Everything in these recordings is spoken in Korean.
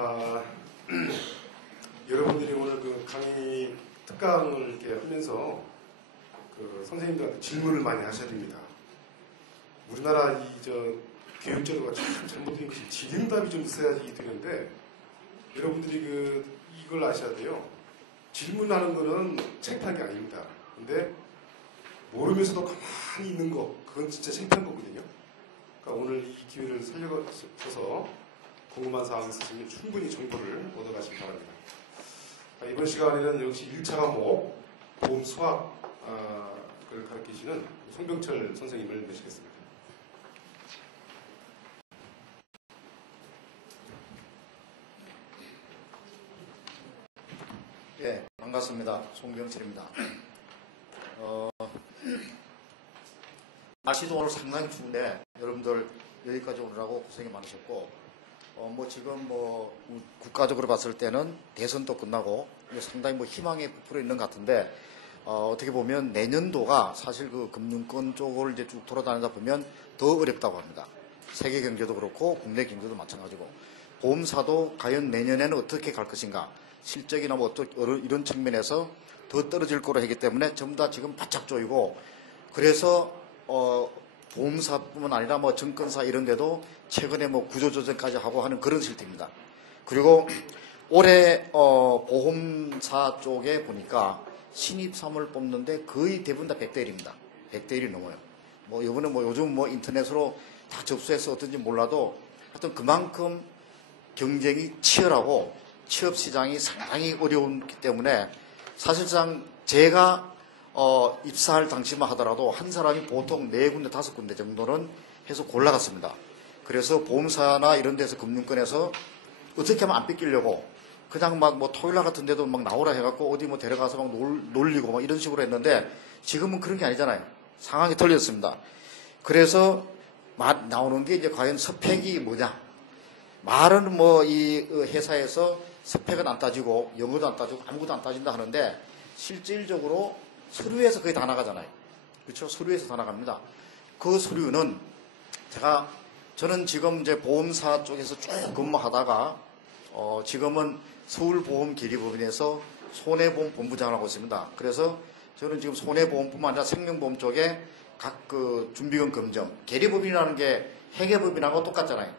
아, 여러분들이 오늘 그 강의 특강을 이렇게 하면서 그 선생님들한테 질문을 많이 하셔야 됩니다. 우리나라 이 저 교육 제도가 참 잘못된 것이 질응답이 좀 있어야지 되는데 여러분들이 그 이걸 아셔야 돼요. 질문하는 거는 창피한 게 아닙니다. 근데 모르면서도 가만히 있는 거 그건 진짜 창피한 거거든요. 그러니까 오늘 이 기회를 살려서 궁금한 사항이 있으시면 충분히 정보를 얻어가시기 바랍니다. 아, 이번 시간에는 역시 1차 과목 보험 수학을 가르치시는 송병철 선생님을 모시겠습니다. 예, 반갑습니다. 송병철입니다. 어, 날씨도 오늘 상당히 추운데 여러분들 여기까지 오느라고 고생이 많으셨고 어, 뭐 지금 뭐 국가적으로 봤을 때는 대선도 끝나고 상당히 뭐 희망에 부풀어 있는 것 같은데 어, 떻게 보면 내년도가 사실 그 금융권 쪽을 이제 쭉 돌아다니다 보면 더 어렵다고 합니다. 세계 경제도 그렇고 국내 경제도 마찬가지고 보험사도 과연 내년에는 어떻게 갈 것인가 실적이나 뭐 어떤 이런 측면에서 더 떨어질 거로 하기 때문에 전부 다 지금 바짝 조이고 그래서 어 보험사뿐만 아니라 뭐 증권사 이런 데도 최근에 뭐 구조조정까지 하고 하는 그런 실태입니다. 그리고 올해 어 보험사 쪽에 보니까 신입사원을 뽑는데 거의 대부분 다 100대 1입니다. 100대 1이 넘어요. 뭐 이거는 뭐 요즘 뭐 인터넷으로 다 접수해서 어떤지 몰라도 하여튼 그만큼 경쟁이 치열하고 취업 시장이 상당히 어려운기 때문에 사실상 제가 어, 입사할 당시만 하더라도 한 사람이 보통 네 군데 다섯 군데 정도는 해서 골라갔습니다. 그래서 보험사나 이런 데서 금융권에서 어떻게 하면 안 뺏기려고 그냥 막 뭐 토요일 날 같은 데도 막 나오라 해갖고 어디 뭐 데려가서 막 놀, 놀리고 막 이런 식으로 했는데 지금은 그런 게 아니잖아요. 상황이 틀렸습니다. 그래서 나오는 게 이제 과연 스펙이 뭐냐. 말은 뭐 이 회사에서 스펙은 안 따지고 영어도 안 따지고 아무것도 안 따진다 하는데 실질적으로 서류에서 거의 다 나가잖아요. 그렇죠? 서류에서 다 나갑니다. 그 서류는 제가 저는 지금 이제 보험사 쪽에서 쭉 근무하다가 어 지금은 서울보험계리법인에서 손해보험 본부장을 하고 있습니다. 그래서 저는 지금 손해보험뿐만 아니라 생명보험 쪽에 각 그 준비금 검정, 계리법인이라는 게 회계법인하고 똑같잖아요.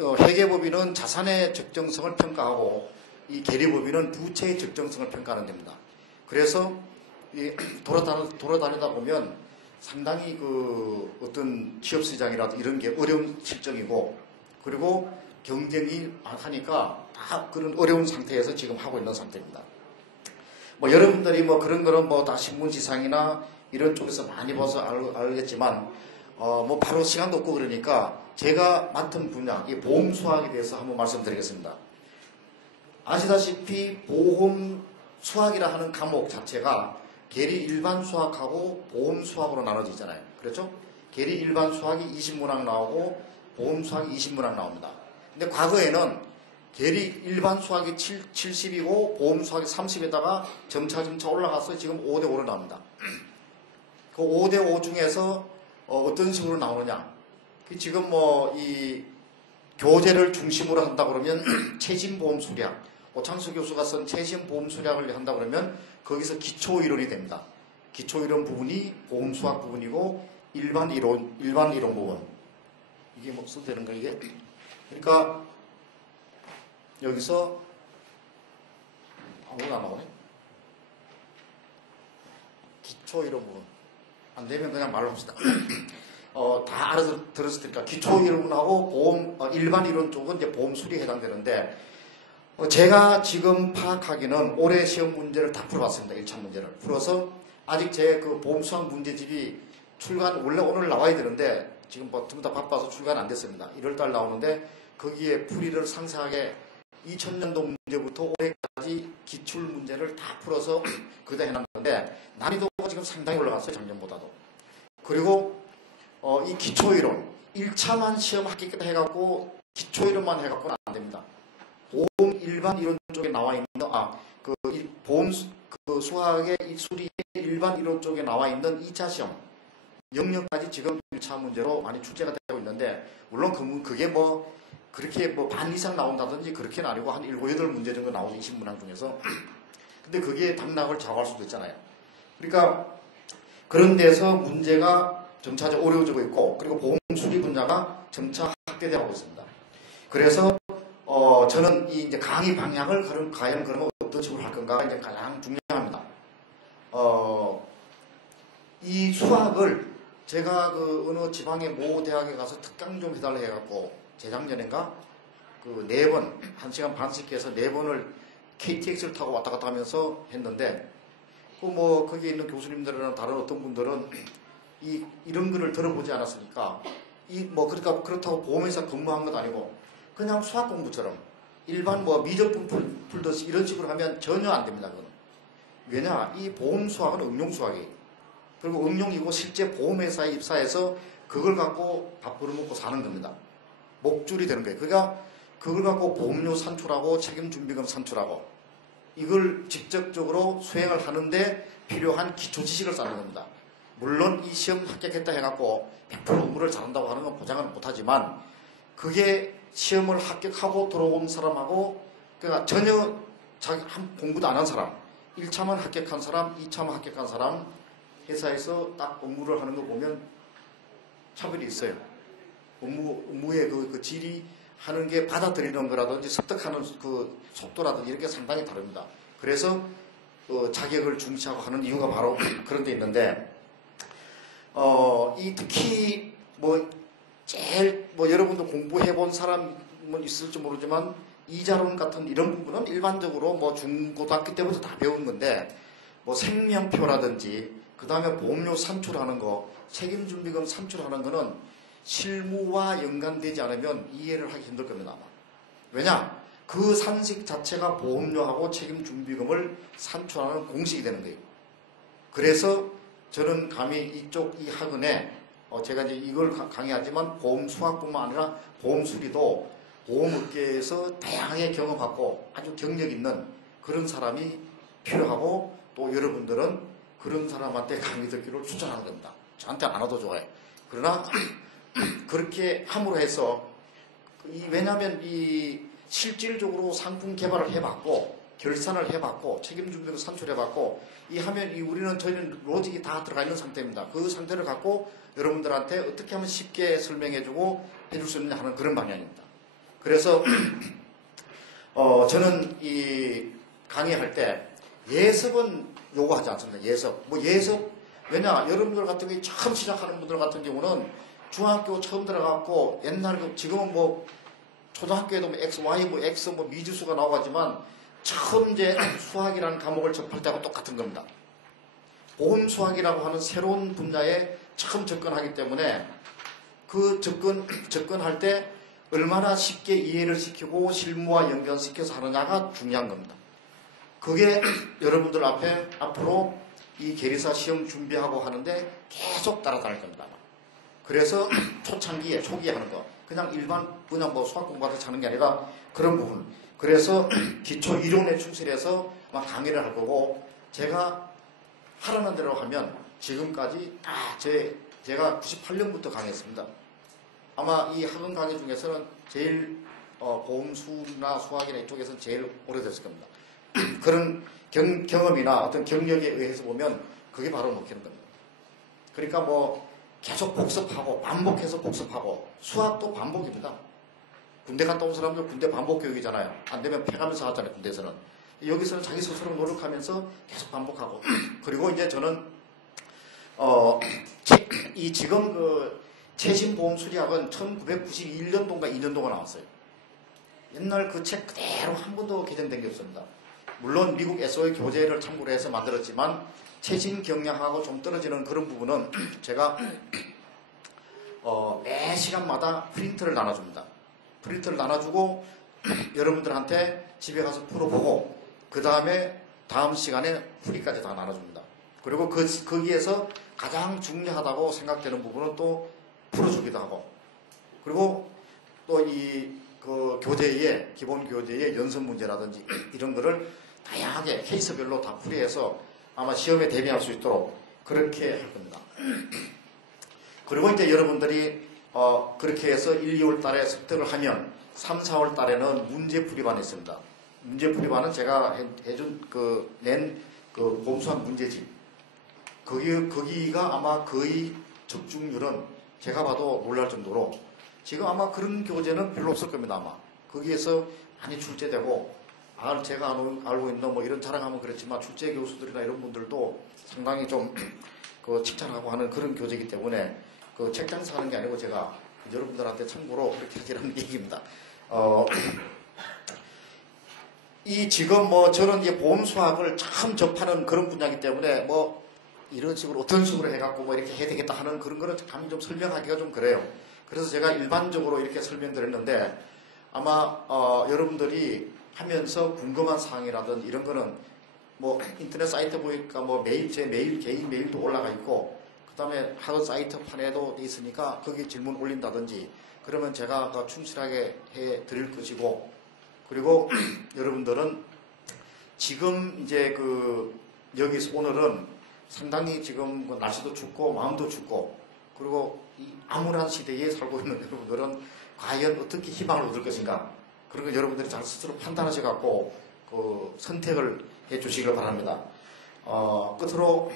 어, 회계법인은 자산의 적정성을 평가하고 이 계리법인은 부채의 적정성을 평가하는 데입니다. 그래서 돌아다니, 돌아다니다 보면 상당히 그 어떤 취업 시장이라도 이런 게 어려운 실정이고 그리고 경쟁이 하니까 다 그런 어려운 상태에서 지금 하고 있는 상태입니다. 뭐 여러분들이 뭐 그런 거는 뭐 다 신문 지상이나 이런 쪽에서 많이 봐서 알, 겠지만 어 뭐 바로 시간도 없고 그러니까 제가 맡은 분야, 이 보험 수학에 대해서 한번 말씀드리겠습니다. 아시다시피 보험 수학이라 하는 과목 자체가 계리 일반 수학하고 보험 수학으로 나눠지잖아요. 그렇죠? 계리 일반 수학이 20문항 나오고 보험 수학이 20문항 나옵니다. 근데 과거에는 계리 일반 수학이 7, 70이고 보험 수학이 30에다가 점차 점차 올라가서 지금 5대5로 나옵니다. 그 5대5 중에서 어, 떤 식으로 나오느냐? 그 지금 뭐 이 교재를 중심으로 한다 그러면 최신보험 수량, 오창수 교수가 쓴 최신 보험 수량을 한다 그러면 거기서 기초 이론이 됩니다. 기초 이론 부분이 보험 수학 부분이고 일반 이론 일반 이론 부분 이게 뭐 써도 되는가 이게 그러니까 여기서 아무나 안 나오네. 기초 이론 부분 안 되면 그냥 말로 합시다. 어, 다 알아서 들었을 테니까 기초 이론하고 보험 어, 일반 이론 쪽은 이제 보험 수리에 해당되는데 어, 제가 지금 파악하기는 올해 시험 문제를 다 풀어봤습니다. 1차 문제를 풀어서 아직 제 그 보험 수학 문제집이 출간 원래 오늘 나와야 되는데 지금 뭐 전부 다 바빠서 출간 안 됐습니다. 1월달 나오는데 거기에 풀이를 상세하게 2000년도 문제부터 올해까지 기출 문제를 다 풀어서 그다 해놨는데 난이도가 지금 상당히 올라갔어요 작년보다도. 그리고 어, 이 기초이론 1차만 시험 합격했다 해갖고 기초이론만 해갖고는 안 됩니다. 보험 일반 이론 쪽에 나와 있는 아 그 보험 그 수학의 수리 일반 이론 쪽에 나와 있는 2차 시험 영역까지 지금 1차 문제로 많이 출제가 되고 있는데 물론 그, 그게 뭐 그렇게 뭐 반 이상 나온다든지 그렇게는 아니고 한 7, 8문제 정도 나오죠. 20문항 중에서. 근데 그게 당락을 좌우할 수도 있잖아요. 그러니까 그런 데서 문제가 점차 어려워지고 있고 그리고 보험 수리 분야가 점차 확대되고 있습니다. 그래서 어, 저는 이 이제 강의 방향을 그럼 과연 그러면 어떤 식으로 할 건가가 이제 가장 중요합니다. 어, 이 수학을 제가 그 어느 지방의 모 대학에 가서 특강 좀 해달라 해갖고 재작년인가 그 네 번, 한 시간 반씩 해서 네 번을 KTX를 타고 왔다 갔다 하면서 했는데 그 뭐 거기에 있는 교수님들이나 다른 어떤 분들은 이 이런 글을 들어보지 않았으니까 이 뭐 그러니까 그렇다고 보험회사 근무한 건 아니고 그냥 수학 공부처럼 일반 뭐 미적분 풀, 풀듯이 이런 식으로 하면 전혀 안 됩니다. 그건. 왜냐 이 보험 수학은 응용 수학이에요. 그리고 응용이고 실제 보험회사에 입사해서 그걸 갖고 밥 벌어먹고 사는 겁니다. 목줄이 되는 거예요. 그러니까 그걸 갖고 보험료 산출하고 책임준비금 산출하고 이걸 직접적으로 수행을 하는데 필요한 기초 지식을 쌓는 겁니다. 물론 이 시험 합격했다 해갖고 100% 업무를 잘한다고 하는 건 보장은 못하지만 그게 시험을 합격하고 들어온 사람하고 그러니까 전혀 자기 한 공부도 안 한 사람 1차만 합격한 사람, 2차만 합격한 사람 회사에서 딱 업무를 하는 거 보면 차별이 있어요. 업무, 업무의 그, 그 질이 하는 게 받아들이는 거라든지 습득하는 그 속도라든지 이렇게 상당히 다릅니다. 그래서 어, 자격을 중시하고 하는 이유가 바로 그런 데 있는데 어, 이 특히 뭐 제일 뭐 여러분도 공부해 본 사람은 있을지 모르지만 이자론 같은 이런 부분은 일반적으로 뭐 중고등학교 때부터 다 배운 건데 뭐 생명표라든지 그 다음에 보험료 산출하는 거 책임준비금 산출하는 거는 실무와 연관되지 않으면 이해를 하기 힘들 겁니다. 아마. 왜냐? 그 산식 자체가 보험료하고 책임준비금을 산출하는 공식이 되는 거예요. 그래서 저는 감히 이쪽 이 학원에 어, 제가 이제 이걸 가- 강의하지만 보험 수학뿐만 아니라 보험 수리도 보험업계에서 다양하게 경험하고 아주 경력 있는 그런 사람이 필요하고 또 여러분들은 그런 사람한테 강의 듣기를 추천하는 겁니다. 저한테 안 와도 좋아요. 그러나 그렇게 함으로 해서 이 왜냐하면 이 실질적으로 상품 개발을 해봤고 결산을 해봤고 책임 준비를 산출해봤고 이 하면 이 우리는 저희는 로직이 다 들어가 있는 상태입니다. 그 상태를 갖고 여러분들한테 어떻게 하면 쉽게 설명해주고 해줄 수 있느냐 하는 그런 방향입니다. 그래서 어, 저는 이 강의할 때 예습은 요구하지 않습니다. 예습. 뭐 예습 왜냐 여러분들 같은 경우 처음 시작하는 분들 같은 경우는 중학교 처음 들어갔고 옛날 그 지금은 뭐 초등학교에도 뭐 X, Y, 뭐 X 뭐 미지수가 나오지만 처음 이제 수학이라는 과목을 접할 때하고 똑같은 겁니다. 보험 수학이라고 하는 새로운 분야에 처음 접근하기 때문에 그 접근 접근할 때 얼마나 쉽게 이해를 시키고 실무와 연결시켜서 하느냐가 중요한 겁니다. 그게 여러분들 앞에 앞으로 이 계리사 시험 준비하고 하는데 계속 따라다닐 겁니다. 그래서 초창기에 초기에 하는 거 그냥 일반 그냥 뭐 수학 공부하듯이 하는 게 아니라 그런 부분 그래서 기초 이론에 충실해서 막 강의를 할 거고 제가 하라는 대로 하면 지금까지 다 제 제가 98년부터 강의했습니다. 아마 이 학원 강의 중에서는 제일 어, 보험수나 수학이나 이쪽에서는 제일 오래됐을 겁니다. 그런 경, 경험이나 어떤 경력에 의해서 보면 그게 바로 먹히는 겁니다. 그러니까 뭐 계속 복습하고 반복해서 복습하고 수학도 반복입니다. 군대 갔다 온 사람들 군대 반복 교육이잖아요. 안 되면 패가면서 하잖아요. 군대에서는. 여기서는 자기 스스로 노력하면서 계속 반복하고 그리고 이제 저는 어, 체- 이 지금 그 최신 보험 수리학은 1991년도인가 2년도가 나왔어요. 옛날 그 책 그대로 한 번도 개정된 게 없습니다. 물론 미국 SOE 교재를 참고로 해서 만들었지만 최신 경량하고 좀 떨어지는 그런 부분은 제가 어, 매 시간마다 프린트를 나눠줍니다. 프린트를 나눠주고 여러분들한테 집에 가서 풀어보고 그 다음에 다음 시간에 풀이까지 다 나눠줍니다. 그리고 그, 거기에서 가장 중요하다고 생각되는 부분은 또 풀어주기도 하고 그리고 또 이 그 교재의 기본 교재의 연습 문제라든지 이런 거를 다양하게 케이스별로 다 풀이해서 아마 시험에 대비할 수 있도록 그렇게 할 겁니다. 그리고 이제 여러분들이 어, 그렇게 해서 1, 2월 달에 습득을 하면 3, 4월 달에는 문제풀이반 했습니다. 문제풀이반은 제가 해- 해준 그 낸 그 봄수학 문제집 거기 거기가 아마 거의 적중률은 제가 봐도 놀랄 정도로 지금 아마 그런 교재는 별로 없을 겁니다 아마 거기에서 많이 출제되고 아 제가 알- 알고 있는 뭐 이런 자랑하면 그렇지만 출제 교수들이나 이런 분들도 상당히 좀 그 칭찬하고 하는 그런 교재이기 때문에 그 책장사 하는 게 아니고 제가 여러분들한테 참고로 그렇게 하시라는 얘기입니다. 어, 이 지금 뭐 저는 이제 보험 수학을 참 접하는 그런 분야이기 때문에 뭐 이런 식으로 어떤 식으로 해갖고 뭐 이렇게 해야 되겠다 하는 그런 거는 감히 좀 설명하기가 좀 그래요. 그래서 제가 일반적으로 이렇게 설명드렸는데 아마 어, 여러분들이 하면서 궁금한 사항이라든 이런 거는 뭐 인터넷 사이트 보니까 뭐 메일 제 메일 개인 메일도 올라가 있고 그 다음에 학원 사이트 판에도 돼 있으니까 거기 질문 올린다든지 그러면 제가 그 충실하게 해 드릴 것이고 그리고 여러분들은 지금 이제 그 여기서 오늘은 상당히 지금 그 날씨도 춥고 마음도 춥고 그리고 이 암울한 시대에 살고 있는 여러분들은 과연 어떻게 희망을 얻을 것인가 그런 거 여러분들이 잘 스스로 판단하셔 갖고 그 선택을 해 주시길 바랍니다. 어, 끝으로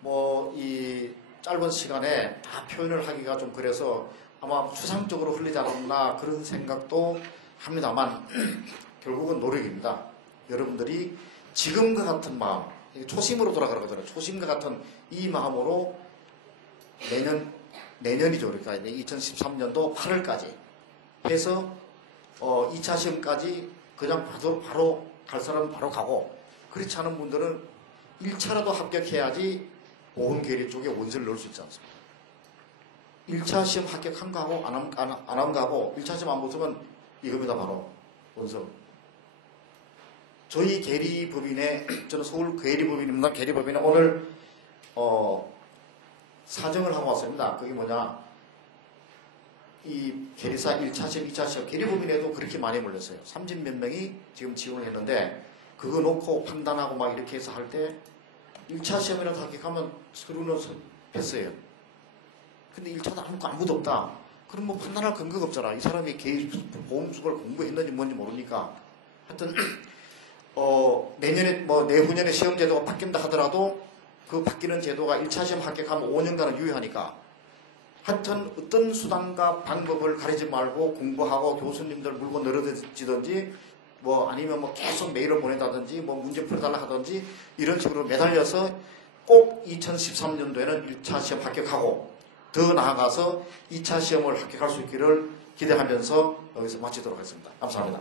뭐 이 짧은 시간에 다 표현을 하기가 좀 그래서 아마 추상적으로 흘리지 않았나 그런 생각도 합니다만 결국은 노력입니다. 여러분들이 지금과 같은 마음, 초심으로 돌아가거든요. 초심과 같은 이 마음으로 내년 내년이죠. 그러니까 2013년도 8월까지 해서 어, 2차 시험까지 그냥 바로 바로 갈 사람은 바로 가고 그렇지 않은 분들은 1차라도 합격해야지 보험계리 쪽에 원서를 넣을 수 있지 않습니까? 1차 시험 합격한 거하고 안, 한- 안, 안 한 거 하고 1차 시험 안 붙으면 이겁니다 바로. 원서 저희 계리법인에 저는 서울 계리법인입니다. 계리법인에 오늘 어, 사정을 하고 왔습니다. 그게 뭐냐. 이 계리사 1차 시험 2차 시험 계리법인에도 그렇게 많이 몰렸어요. 30몇 명이 지금 지원을 했는데 그거 놓고 판단하고 막 이렇게 해서 할때 1차 시험이라도 합격하면 서류는 서- 패스예요 근데 1차도 아무것도 아무도 없다. 그럼 뭐 판단할 근거가 없잖아. 이 사람이 개인 보험수를 공부했는지 뭔지 모르니까. 하여튼, 어, 내년에, 뭐, 내후년에 시험 제도가 바뀐다 하더라도 그 바뀌는 제도가 1차 시험 합격하면 5년간은 유효하니까. 하여튼 어떤 수단과 방법을 가리지 말고 공부하고 교수님들 물건 늘어지든지 뭐 아니면 뭐 계속 메일을 보낸다든지 뭐 문제 풀어달라 하든지 이런 식으로 매달려서 꼭 2013년도에는 1차 시험 합격하고 더 나아가서 2차 시험을 합격할 수 있기를 기대하면서 여기서 마치도록 하겠습니다. 감사합니다.